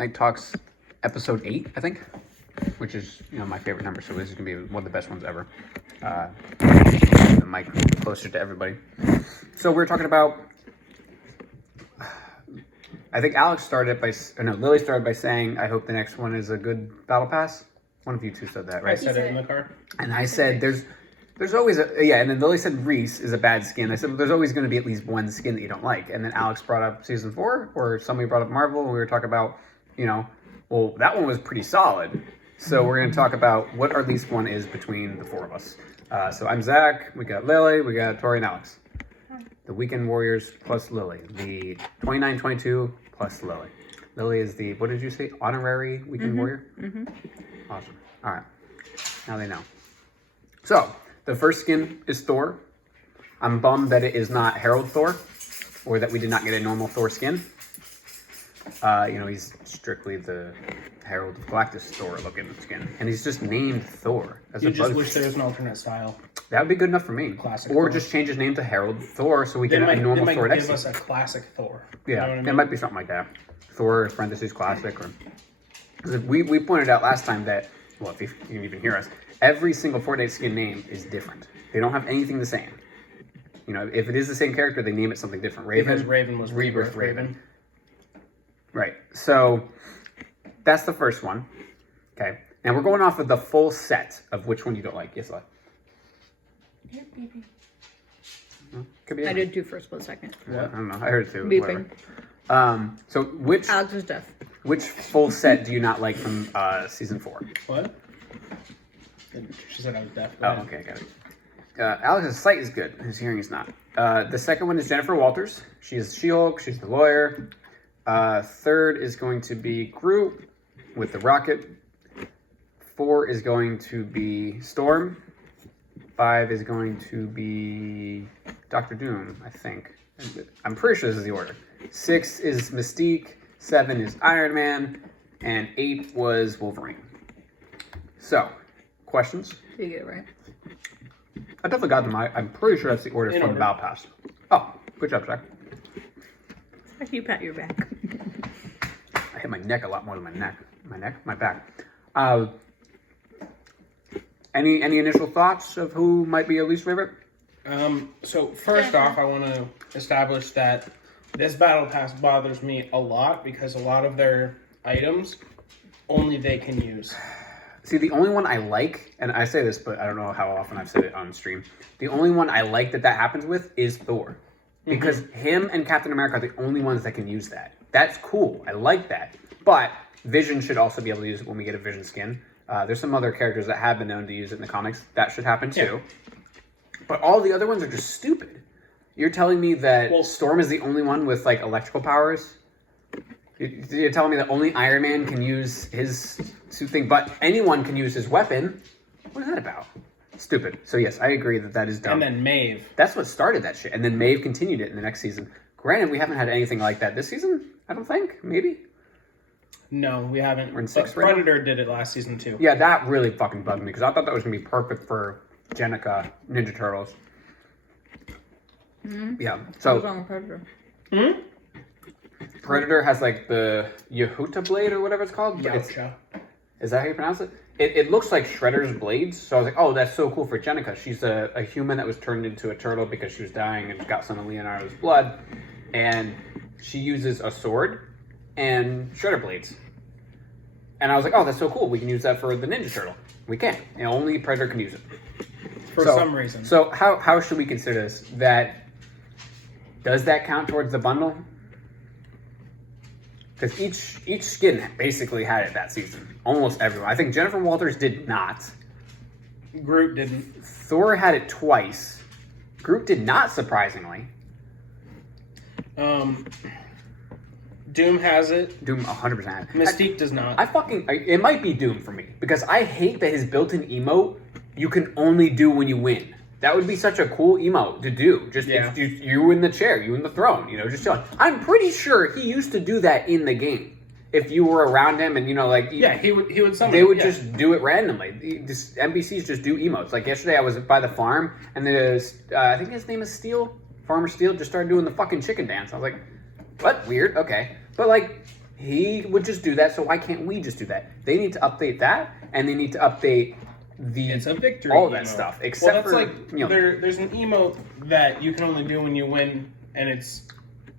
Night Talks episode 8, I think, which is, my favorite number. So this is going to be one of the best ones ever. The mic closer to everybody. So we're talking about, I think Lily started by saying, I hope the next one is a good battle pass. One of you two said that, right? I said it in the car. And I said, there's always and then Lily said Reese is a bad skin. I said, well, there's always going to be at least one skin that you don't like. And then Alex brought up season 4, or somebody brought up Marvel, and we were talking about, well, that one was pretty solid. So we're going to talk about what our least one is between the 4 of us. So I'm Zach, we got Lily, we got Tori and Alex. The Weekend Warriors plus Lily. The 29-22 plus Lily. Lily is the, what did you say, honorary Weekend Warrior? Mm-hmm. Awesome. All right. Now they know. So, the first skin is Thor. I'm bummed that it is not Herald Thor, or that we did not get a normal Thor skin. He's strictly the Herald of Galactus Thor looking skin. And he's just named Thor. You just wish there was an alternate style. That would be good enough for me. Classic or Thor. just change his name to Herald Thor so we get a normal Thor next season. Give us a classic Thor. Yeah, you know what I mean? It might be something like that. Thor, parentheses, classic. Or we pointed out last time that, well, if you can even hear us, every single Fortnite skin name is different. They don't have anything the same. If it is the same character, they name it something different. Raven. Because Raven was Rebirth Raven. Right. So that's the first one. Okay. And we're going off of the full set of which one you don't like. Yes, Lila? Yeah, beeping. Could be. I did too for a split second. Yeah, I don't know. I heard it too. Beeping. Whatever. So which Alex is deaf. Which full set do you not like from season 4? What? She said I was deaf. Oh, okay, got it. Alex's sight is good. His hearing is not. The second one is Jennifer Walters. She is She-Hulk. She's the lawyer. Third is going to be Groot with the rocket. 4 is going to be Storm. 5 is going to be Doctor Doom, I think. I'm pretty sure this is the order. 6 is Mystique. 7 is Iron Man. And 8 was Wolverine. So, questions? You get it right. I definitely got them. I'm pretty sure that's the order from the Battle Pass. Oh, good job, Zach. After you pat your back. I hit my neck a lot more than my neck. My back. Any initial thoughts of who might be your least favorite? So first off, I want to establish that this Battle Pass bothers me a lot because a lot of their items only they can use. See, the only one I like, and I say this, but I don't know how often I've said it on stream. The only one I like that happens with is Thor. Because him and Captain America are the only ones that can use that. That's cool. I like that. But Vision should also be able to use it when we get a Vision skin. There's some other characters that have been known to use it in the comics. That should happen too. Yeah. But all the other ones are just stupid. You're telling me that Storm is the only one with, electrical powers? You're telling me that only Iron Man can use his suit thing, but anyone can use his weapon? What is that about? Stupid. So yes, I agree that is dumb. And then Maeve. That's what started that shit. And then Maeve continued it in the next season. Granted, we haven't had anything like that this season. I don't think. Maybe. No, we haven't. We're in 6 but Predator did it last season too. Yeah, that really fucking bugged me because I thought that was going to be perfect for Jennica Ninja Turtles. Mm-hmm. Yeah. So. What's wrong with Predator? Hmm? Predator has the Yehuta blade or whatever it's called. Yautja. Is that how you pronounce it? It looks like Shredder's blades. So I was like, oh, that's so cool for Jennica. She's a human that was turned into a turtle because she was dying and got some of Leonardo's blood. And she uses a sword and Shredder blades. And I was like, oh, that's so cool. We can use that for the Ninja Turtle. We can. And only Predator can use it. For some reason. So how should we consider this? Does that count towards the bundle? Because each skin basically had it that season. Almost everyone. I think Jennifer Walters did not. Groot didn't. Thor had it twice. Groot did not, surprisingly. Doom has it. Doom 100%. Mystique does not. It might be Doom for me. Because I hate that his built-in emote you can only do when you win. That would be such a cool emote to do. Just you in the chair, you in the throne, just chilling. I'm pretty sure he used to do that in the game. If you were around him and he would summon. They would just do it randomly. NPCs just do emotes. Like yesterday, I was by the farm and I think his name is Steel, Farmer Steel, just started doing the fucking chicken dance. I was like, what? Weird. Okay, but he would just do that. So why can't we just do that? They need to update that, and they need to update It's a victory. all that emote. stuff. Except that's for like you know, there's an emote that you can only do when you win, and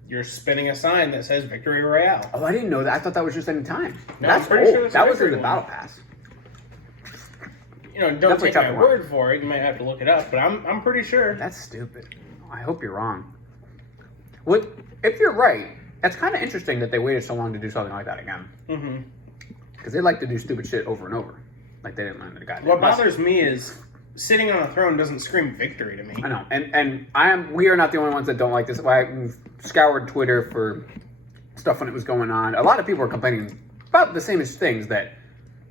you're spinning a sign that says Victory Royale. oh, I didn't know that. I thought that was just any time. No, That's I'm pretty old. sure that's that a was in the victory battle one. pass. Don't Definitely take my chapter one. word for it. You might have to look it up, but I'm pretty sure. That's stupid. I hope you're wrong. What if you're right? That's kind of interesting that they waited so long to do something like that again. Mm-hmm. Because they like to do stupid shit over and over. Like they didn't learn the goddamn What lesson. bothers me is sitting on a throne doesn't scream victory to me. I know, and we are not the only ones that don't like this. I scoured Twitter for stuff when it was going on. A lot of people were complaining about the same things that,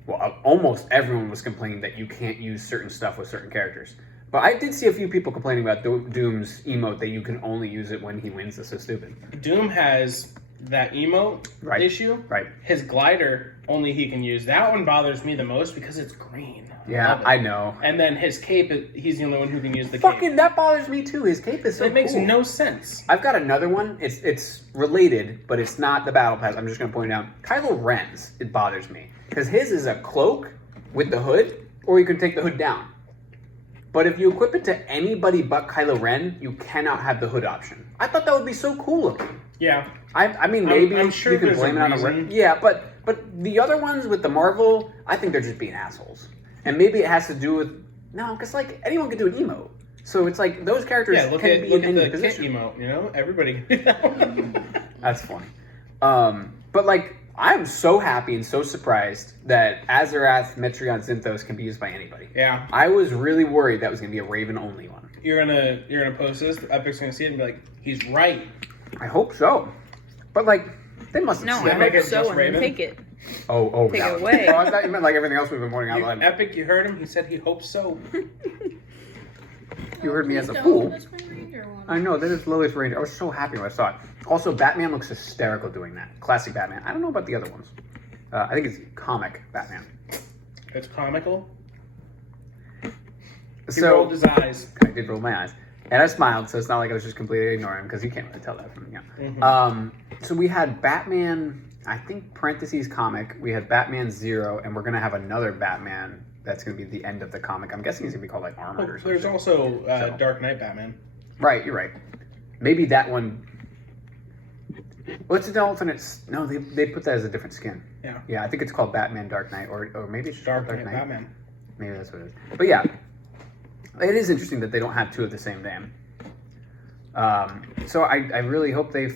well, almost everyone was complaining that you can't use certain stuff with certain characters. But I did see a few people complaining about Doom's emote that you can only use it when he wins. This is stupid. Doom has that emote Right. issue. Right. His glider only he can use. That one bothers me the most because it's green. Yeah, love it. I know. And then his cape, he's the only one who can use the Fucking cape. that bothers me too. His cape is so It makes cool. no sense. I've got another one. It's related, but it's not the battle pass. I'm just gonna point it out. Kylo Ren's, it bothers me because his is a cloak with the hood, or you can take the hood down. But if you equip it to anybody but Kylo Ren, you cannot have the hood option. I thought that would be so cool looking. Yeah. I mean, maybe I'm sure you can there's blame a it on reason. Yeah, but the other ones with the Marvel, I think they're just being assholes. And maybe it has to do with because like anyone can do an emote. So it's like those characters Yeah, look can at be in the any kit position. emote, everybody can do that one. That's funny. But like, I'm so happy and so surprised that Azarath, Metreon, Zinthos can be used by anybody. Yeah. I was really worried that was going to be a Raven only one. You're gonna post this, Epic's gonna see it and be like, he's right. I hope so. But like, they must have No, seen I make it. hope it so, just and then Raven? take it. Oh, Take that it one. away. Oh, I thought you meant like everything else we've been pointing out loud. Epic, you heard him? He said he hopes so. You heard me as a Still fool. this Green Ranger one. I know, that is Lowest Ranger. I was so happy when I saw it. Also, Batman looks hysterical doing that. Classic Batman. I don't know about the other ones. I think it's comic Batman. It's comical. He So rolled his eyes. I did roll my eyes. And I smiled, so it's not like I was just completely ignoring him, because you can't really tell that from me. Mhm. So we had Batman, I think parentheses comic, we had Batman Zero, and we're going to have another Batman that's going to be the end of the comic. I'm guessing he's going to be called like Armored or something. There's also So- Dark Knight Batman. Right, you're right. Maybe that one... What's the alternate... No, they put that as a different skin. Yeah. Yeah, I think it's called Batman Dark Knight, or maybe it's just Dark called Knight Batman. Maybe that's what it is. But yeah, it is interesting that they don't have two of the same name. So I really hope they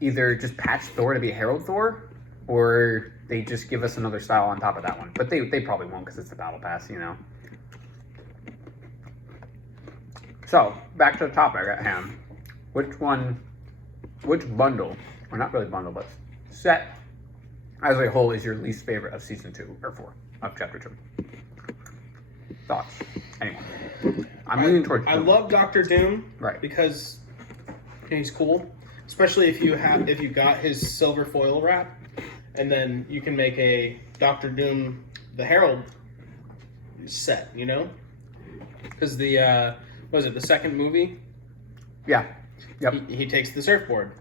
either just patch Thor to be Herald Thor, or they just give us another style on top of that one. But they probably won't, because it's the Battle Pass, So, back to the topic at hand. Which bundle, or not really bundle, but set as a whole is your least favorite of season 2 or 4 of chapter 2? Thoughts? Anyone? I'm leaning towards I Doom. love Doctor Doom. Right. Because he's cool. Especially if you got his silver foil wrap, and then you can make a Doctor Doom the Herald set, Because the the second movie? Yeah. Yep. He takes the surfboard.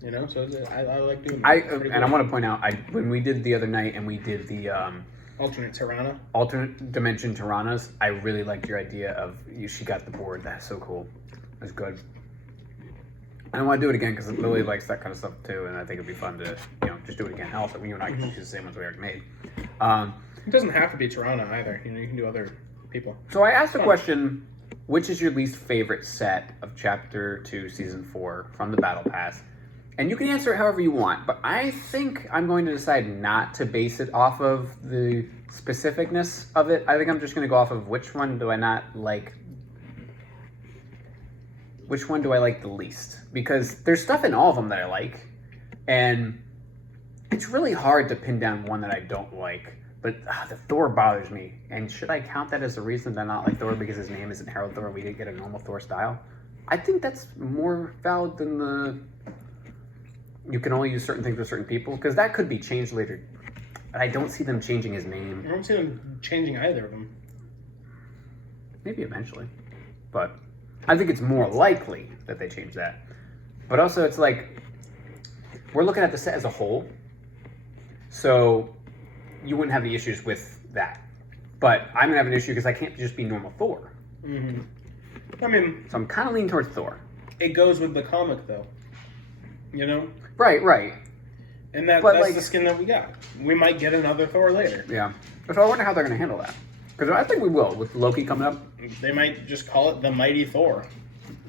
So I like doing that. I It's pretty and I cool. want to point out, when we did the other night and we did the Alternate Tirana. alternate dimension Tiranas, I really liked your idea of she got the board. That's so cool. That's good. I want to do it again because Lily likes that kind of stuff too, and I think it'd be fun to just do it again. Also, you and I can just use the same ones we already made. It doesn't have to be Tirana either. You can do other people. So I asked the question, which is your least favorite set of Chapter 2, Season 4 from the Battle Pass? And you can answer it however you want, but I think I'm going to decide not to base it off of the specificness of it. I think I'm just going to go off of which one do I not like. Which one do I like the least? Because there's stuff in all of them that I like, and it's really hard to pin down one that I don't like. But the Thor bothers me. And should I count that as the reason that I not like Thor because his name isn't Harold Thor? We didn't get a normal Thor style. I think that's more valid than the you can only use certain things with certain people, because that could be changed later. But I don't see them changing his name. I don't see them changing either of them. Maybe eventually. But I think it's more likely that they change that. But also it's like, we're looking at the set as a whole. So you wouldn't have any issues with that. But I'm gonna have an issue because I can't just be normal Thor. Mm-hmm. I mean, So I'm kind of leaning towards Thor. it goes with the comic, though. You know? Right, right. And But, that's like- the skin that we got. We might get another Thor later. Yeah. So I wonder how they're gonna handle that. Because I think we will with Loki coming up, They might just call it the Mighty Thor.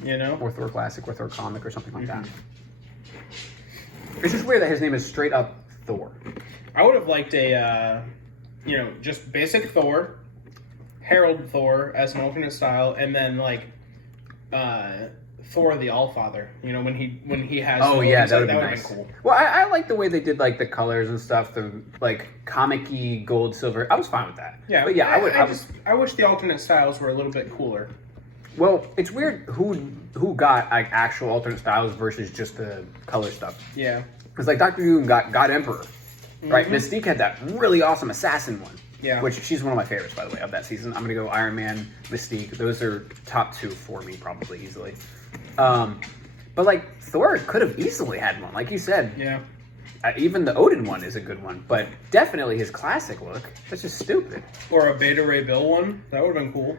You know? or Thor Classic, or Thor Comic, or something like that. It's just weird that his name is straight up Thor. I would have liked a, just basic Thor, Herald Thor as an alternate style, and then like Thor the Allfather. You know, when he has. Oh yeah, that would be would've nice. been cool. Well, I like the way they did like the colors and stuff, the like comic-y gold, silver. I was fine with that. Yeah, but yeah, I wish the alternate styles were a little bit cooler. Well, it's weird who got like actual alternate styles versus just the color stuff. Yeah. Because like Doctor Doom got God Emperor, right? Mhm. Mystique had that really awesome assassin one. Yeah. Which she's one of my favorites, by the way, of that season. I'm gonna go Iron Man, Mystique. Those are top two for me, probably easily. But like Thor could have easily had one, like you said. Yeah. Even the Odin one is a good one, but definitely his classic look. That's just stupid. Or a Beta Ray Bill one. That would have been cool.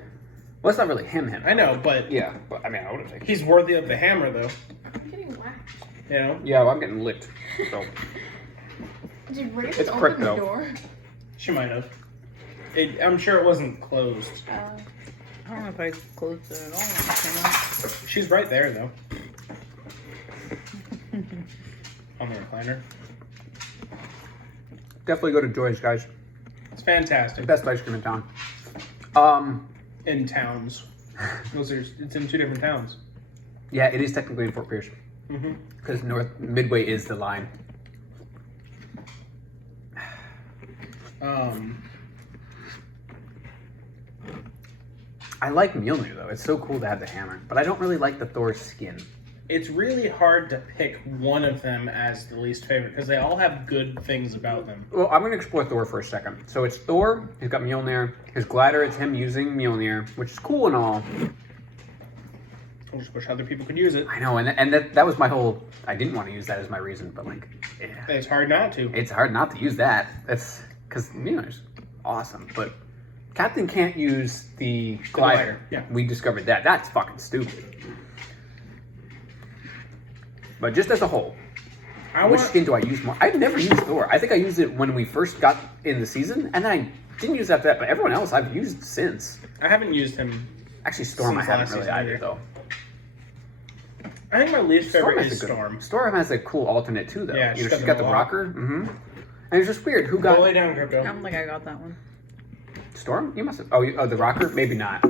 Well, it's not really him. I know, but Yeah, but I mean, I would have taken. he's worthy of the hammer, though. I'm getting whacked. You know? Yeah, well, I'm getting licked. So Did Raven It's prick, open the though. door? She might have. I'm sure it wasn't closed. I don't know if I closed it at all. She's right there, though. On the recliner. definitely go to Joy's, guys. It's fantastic. Best ice cream in town. In towns. It's in 2 different towns. Yeah, it is technically in Fort Pierce Mm-hmm. because North Midway is the line. I like Mjolnir though. It's so cool to have the hammer, but I don't really like the Thor skin. It's really hard to pick one of them as the least favorite because they all have good things about them. Well, I'm going to explore Thor for a second. So it's Thor. He's got Mjolnir. His glider, it's him using Mjolnir, which is cool and all. I just wish other people could use it. I know, and that was my whole. I didn't want to use that as my reason, but like, yeah, It's hard not to. it's hard not to use that. That's because Mjolnir's awesome, but Captain can't use the glider. Yeah. We discovered that. That's fucking stupid. But just as a whole, which skin do I use more? I've never used Thor. I think I used it when we first got in the season, and then I didn't use it after that. But everyone else I've used since. I haven't used him. Actually, Storm I Since haven't last really season either, either. though. I think my least favorite has is a good- Storm. Storm has a cool alternate too, though. Yeah, you know, she's she's got got the the lock. rocker. Mm-hmm. And it's just weird. Who got Go lay down, Crypto. I don't think I got that one. Storm? You must have. Oh, the rocker? Maybe not.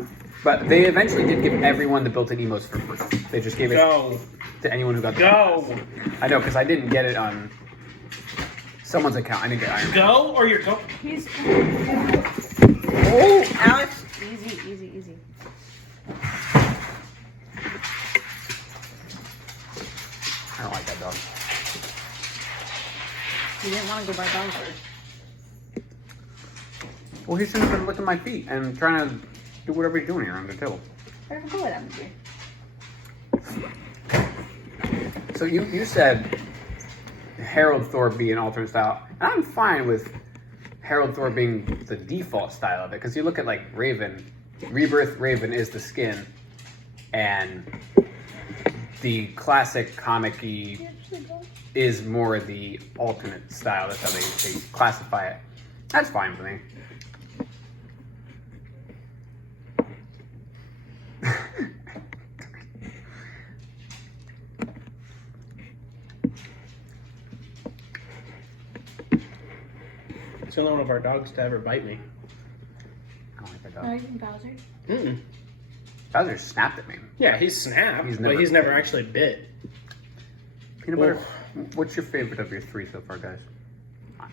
But they eventually did give everyone the built-in emotes for free. They just gave it Go. to anyone who got the. Go. I know, because I didn't get it on someone's account. I didn't get Iron Man. Go or you're go. He's. Oh! Alex, easy, easy, easy. I don't like that dog. You didn't want to go by Bowser. Well, he shouldn't have been licking my feet and trying to do whatever he's doing here on the table. Where go with MJ? So you said Herald Thor be an alternate style. And I'm fine with Herald Thor being the default style of it, because you look at like Raven, Rebirth Raven is the skin, and the classic comic-y is more the alternate style. That's how they classify it. That's fine with me. It's the only one of our dogs to ever bite me. I don't like that Not dog. even Bowser. Mm-mm. Bowser snapped at me. Yeah, he's snapped, but he's never actually bit. Peanut butter. What's your favorite of your three so far, guys?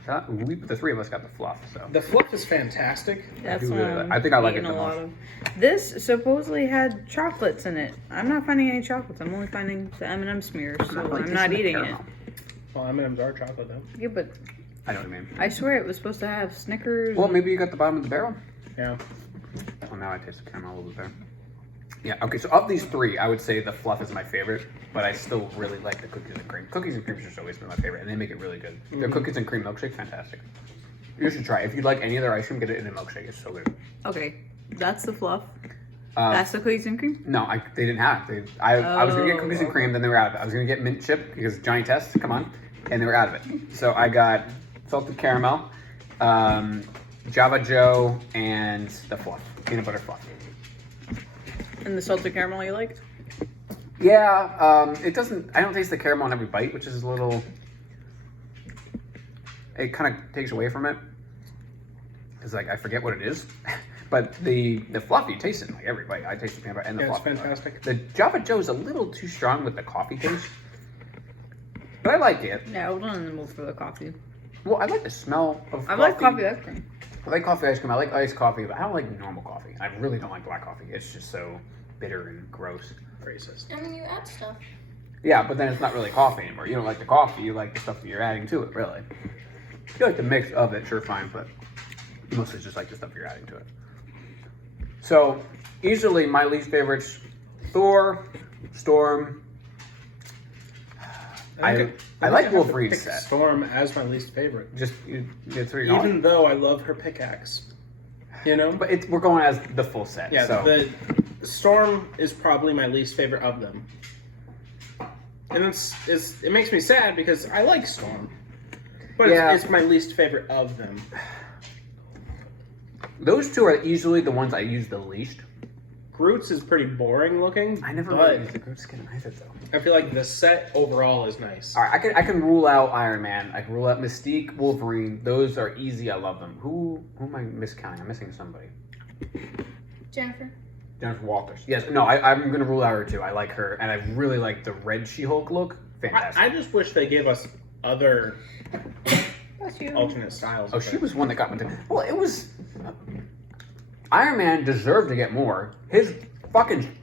The three of us got the fluff, so. The fluff is fantastic. That's do what really I'm I think I like it eating the a lot most. of. This supposedly had chocolates in it. I'm not finding any chocolates. I'm only finding the M&M smears, so like I'm not tasting the eating it. caramel. Well, M&M's are chocolate though. Yeah, but I know what you mean. I swear it was supposed to have Snickers. Well, maybe you got the bottom of the barrel. Yeah. Well, now I taste the caramel a little bit better. Yeah, okay, so of these three, I would say the fluff is my favorite, but I still really like the cookies and cream. Cookies and cream has always been my favorite, and they make it really good. Their cookies and cream milkshake, fantastic. You should try it. If you like any of their ice cream, get it in a milkshake. It's so good. Okay, that's the fluff. That's the cookies and cream? No, they didn't have it. I was going to get cookies and cream, then they were out of it. I was going to get mint chip because Johnny Test, come on, and they were out of it. So I got salted caramel, Java Joe, and the fluff, peanut butter fluff. And the salted caramel you liked? Yeah, it doesn't. I don't taste the caramel on every bite, which is a little. It kind of takes away from it. It's like I forget what it is, but the fluff you taste it in like every bite. I taste the peanut butter and the fluff. It's fantastic. The Java Joe is a little too strong with the coffee taste, but I like it. Yeah, I was in the mood for the coffee. Well, I like the smell of coffee. I like coffee ice cream. I like coffee ice cream. I like iced coffee, but I don't like normal coffee. I really don't like black coffee. It's just so bitter and gross. Racist. I mean, you add stuff. Yeah, but then it's not really coffee anymore. You don't like the coffee. You like the stuff that you're adding to it, really. You like the mix of it, sure, fine, but you mostly just like the stuff you're adding to it. So, easily my least favorites, Thor, Storm. I like Wolverine's set. Storm as my least favorite. Just it's three. Even though I love her pickaxe. You know? But we're going as the full set. Yeah, so. the Storm is probably my least favorite of them. And it makes me sad because I like Storm. But it's my least favorite of them. Those two are easily the ones I use the least. Groot's is pretty boring looking. I never really used the Groot skin either, though. I feel like the set overall is nice. All right, I can rule out Iron Man. I can rule out Mystique, Wolverine. Those are easy. I love them. Who am I miscounting? I'm missing somebody. Jennifer. Jennifer Walters. Yes. No, I'm going to rule out her too. I like her, and I really like the red She-Hulk look. Fantastic. I just wish they gave us other That's you. alternate styles. Oh, she was one that got me. Well, it was. Iron Man deserved to get more. His fucking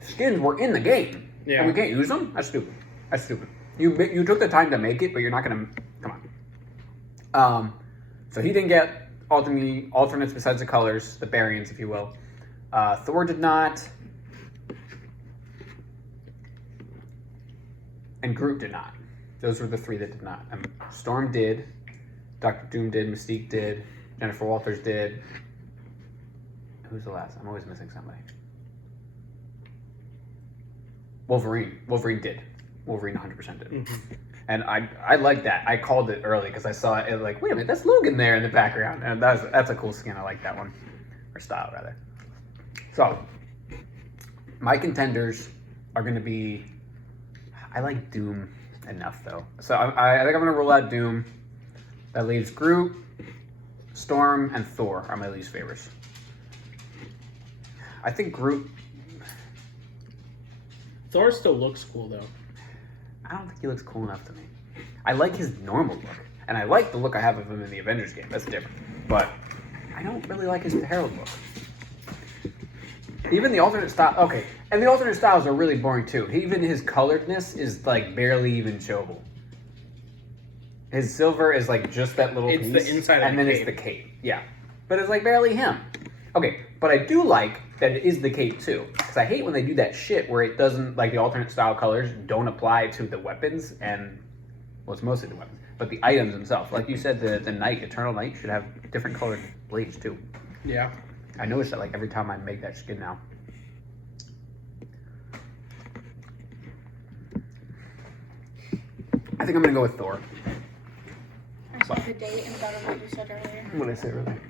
skins were in the game. Yeah. And we can't use them? That's stupid. That's stupid. You took the time to make it, but you're not gonna. Come on. So he didn't get alternates besides the colors, the variants, if you will. Thor did not. And Groot did not. Those were the three that did not. Storm did. Doctor Doom did. Mystique did. Jennifer Walters did. Who's the last? I'm always missing somebody. Wolverine. Wolverine did. Wolverine 100% did. Mm-hmm. And I like that. I called it early because I saw it like, wait a minute, that's Logan there in the background. And that's a cool skin. I like that one. Or style, rather. So, my contenders are going to be... I like Doom enough, though. So, I think I'm going to rule out Doom. That leaves Groot, Storm, and Thor are my least favorites. I think Groot... Thor still looks cool, though. I don't think he looks cool enough to me. I like his normal look. And I like the look I have of him in the Avengers game. That's different. But I don't really like his Herald look. Even the alternate style... Okay. And the alternate styles are really boring, too. Even his coloredness is, like, barely even showable. His silver is, like, just that little piece. It's the inside of and then the it's the cape. Yeah. But it's, like, barely him. Okay. But I do like that it is the cape, too. Because I hate when they do that shit where it doesn't... Like, the alternate style colors don't apply to the weapons and... Well, it's mostly the weapons. But the items themselves. Like you said, the Knight, Eternal Knight, should have different colored blades, too. Yeah. I notice that, like, every time I make that skin now. I think I'm going to go with Thor. I said the date and about what you said earlier. What did I say earlier?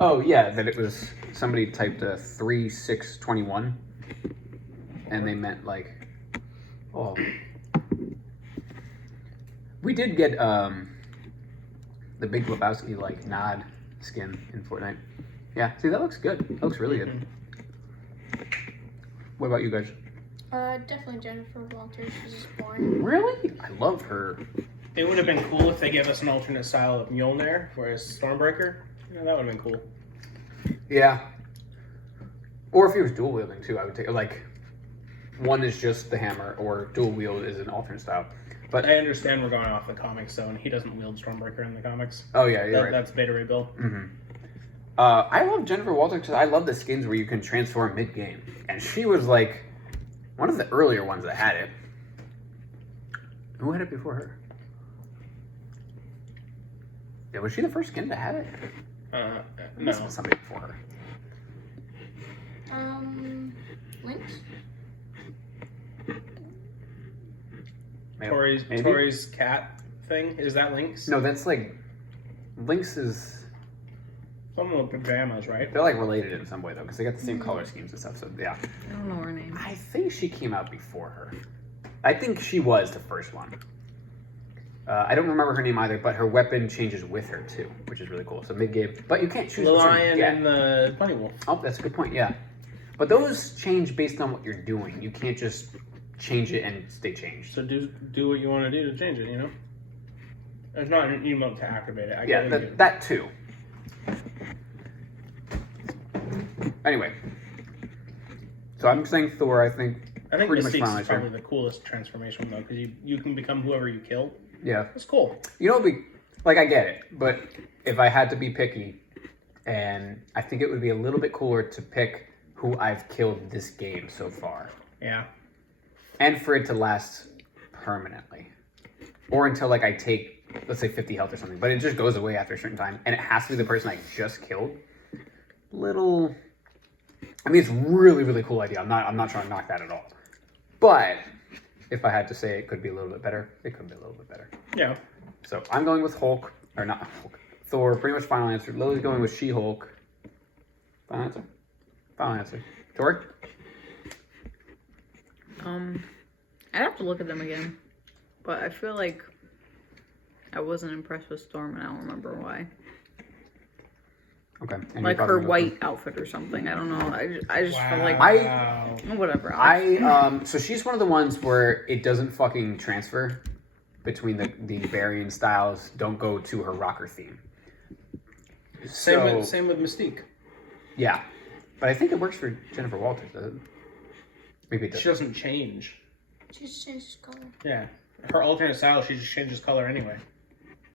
Oh, yeah, that it was... Somebody typed a 3/6/21. And they meant, like... Oh... We did get the Big Lebowski like nod skin in Fortnite. Yeah, see that looks good. That looks really good. What about you guys? Definitely Jennifer Walters. She's just boring. Really? I love her. It would have been cool if they gave us an alternate style of Mjolnir, whereas Stormbreaker. Yeah, that would have been cool. Yeah. Or if he was dual wielding too, I would take like one is just the hammer, or dual wield is an alternate style. But I understand we're going off the comics, though, and he doesn't wield Stormbreaker in the comics. Oh yeah, you're right. That's Beta Ray Bill. Mm-hmm. I love Jennifer Walters because I love the skins where you can transform mid-game. And she was like one of the earlier ones that had it. Who had it before her? Yeah, was she the first skin to have it? It must have No. been somebody before her. Lynx? Maybe. Tori's cat thing, is that Lynx? No, that's like Lynx is. Someone with pajamas, right? They're like related in some way though, because they got the same color schemes and stuff. So yeah, I don't know her name. I think she came out before her. I think she was the first one. I don't remember her name either, but her weapon changes with her too, which is really cool. So mid game, but you can't choose. The which one- lion yeah. and the bunny wolf. Oh, that's a good point. Yeah, but those change based on what you're doing. You can't just change it and stay changed. So do what you want to do to change it, you know? There's not an emote to activate it. I Yeah, get it. that too. Anyway, so I'm saying Thor. I think I think pretty much Mystique's fine is here. probably the coolest transformation though, because you can become whoever you kill. Yeah, It's cool. you know, like I get it, but if I had to be picky, and I think it would be a little bit cooler to pick who I've killed this game so far, Yeah. and for it to last permanently, or until like I take, let's say 50 health or something, but it just goes away after a certain time, and it has to be the person I just killed. I mean, it's really, really cool idea. I'm not trying to knock that at all. But if I had to say it could be a little bit better, it could be a little bit better. Yeah. So I'm going with Hulk, or not Hulk, Thor, pretty much final answer. Lily's going with She-Hulk. Final answer? Final answer. Tori? I'd have to look at them again, but I feel like I wasn't impressed with Storm, and I don't remember why. Okay. And you're Like probably her gonna- white outfit or something. I don't know. I just felt like Wow. whatever. So she's one of the ones where it doesn't fucking transfer between the varying styles. Don't go to her rocker theme. Same with Mystique. Yeah, but I think it works for Jennifer Walters, does it? Maybe it She doesn't. doesn't change. She just changes color. Yeah. Her alternate style, she just changes color anyway.